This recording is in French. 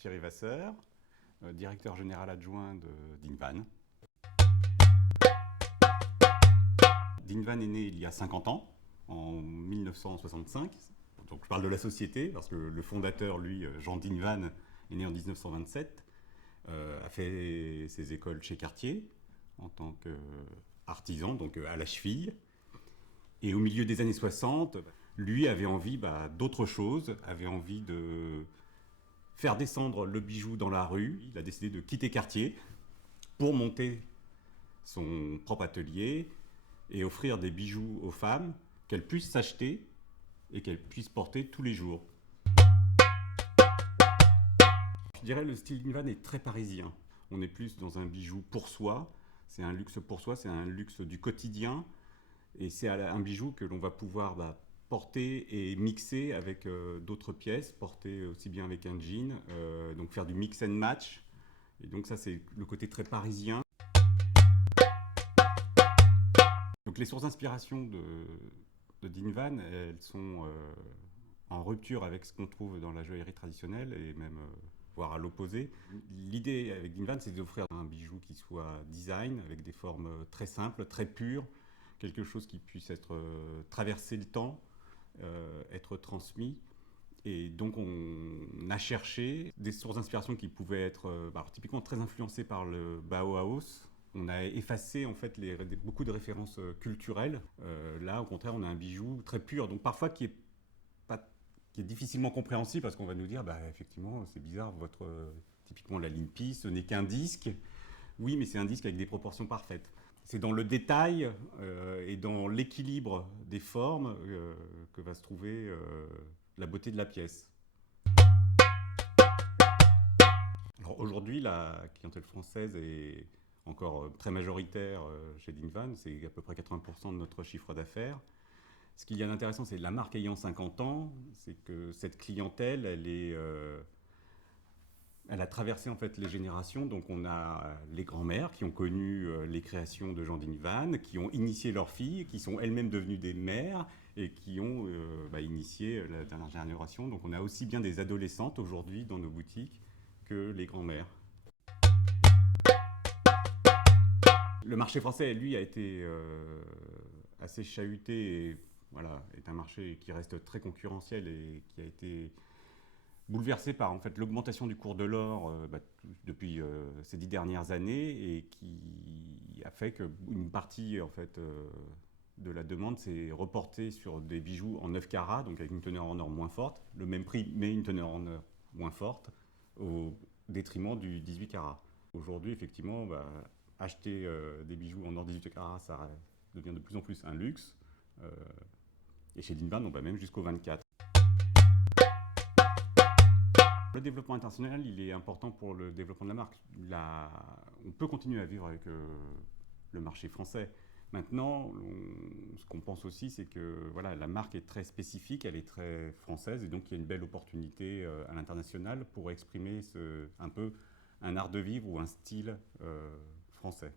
Thierry Vasseur, directeur général adjoint de Dinvan. Dinvan est né il y a 50 ans, en 1965. Donc je parle de la société, parce que le fondateur, lui, Jean Dinvan, est né en 1927, a fait ses écoles chez Cartier en tant qu'artisan, donc à la cheville. Et au milieu des années 60, lui avait envie d'autre chose, avait envie de faire descendre le bijou dans la rue. Il a décidé de quitter Cartier pour monter son propre atelier et offrir des bijoux aux femmes qu'elles puissent s'acheter et qu'elles puissent porter tous les jours. Je dirais que le style Dinvan est très parisien. On est plus dans un bijou pour soi, c'est un luxe pour soi, c'est un luxe du quotidien. Et c'est un bijou que l'on va pouvoir porter et mixer avec d'autres pièces, porter aussi bien avec un jean, donc faire du mix and match. Et donc ça, c'est le côté très parisien. Donc les sources d'inspiration de Dinvan, elles sont en rupture avec ce qu'on trouve dans la joaillerie traditionnelle et même voire à l'opposé. L'idée avec Dinvan, c'est d'offrir un bijou qui soit design, avec des formes très simples, très pures, quelque chose qui puisse être traversé le temps, être transmis. Et donc on a cherché des sources d'inspiration qui pouvaient être typiquement très influencées par le Bauhaus. On a effacé en fait beaucoup de références culturelles. Là, au contraire, on a un bijou très pur, donc parfois qui est difficilement compréhensible, parce qu'on va nous dire, effectivement, c'est bizarre, typiquement la ligne Pi, ce n'est qu'un disque. Oui, mais c'est un disque avec des proportions parfaites. C'est dans le détail et dans l'équilibre des formes que va se trouver la beauté de la pièce. Alors aujourd'hui, la clientèle française est encore très majoritaire chez Dinvan, c'est à peu près 80% de notre chiffre d'affaires. Ce qu'il y a d'intéressant, c'est la marque ayant 50 ans, c'est que cette clientèle, elle a traversé en fait les générations. Donc on a les grands-mères qui ont connu les créations de Jean Dinvan, qui ont initié leurs filles, qui sont elles-mêmes devenues des mères et qui ont initié la dernière génération. Donc on a aussi bien des adolescentes aujourd'hui dans nos boutiques que les grands-mères. Le marché français, lui, a été assez chahuté et est un marché qui reste très concurrentiel et qui a été bouleversé par en fait, l'augmentation du cours de l'or depuis ces 10 dernières années et qui a fait qu'une partie en fait, de la demande s'est reportée sur des bijoux en 9 carats, donc avec une teneur en or moins forte, le même prix mais une teneur en or moins forte, au détriment du 18 carats. Aujourd'hui, effectivement, acheter des bijoux en or 18 carats, ça devient de plus en plus un luxe. Et chez Dinvan, on va même jusqu'au 24. Le développement international, il est important pour le développement de la marque. On peut continuer à vivre avec le marché français. Maintenant, ce qu'on pense aussi, c'est que la marque est très spécifique, elle est très française, et donc il y a une belle opportunité à l'international pour exprimer un peu un art de vivre ou un style français.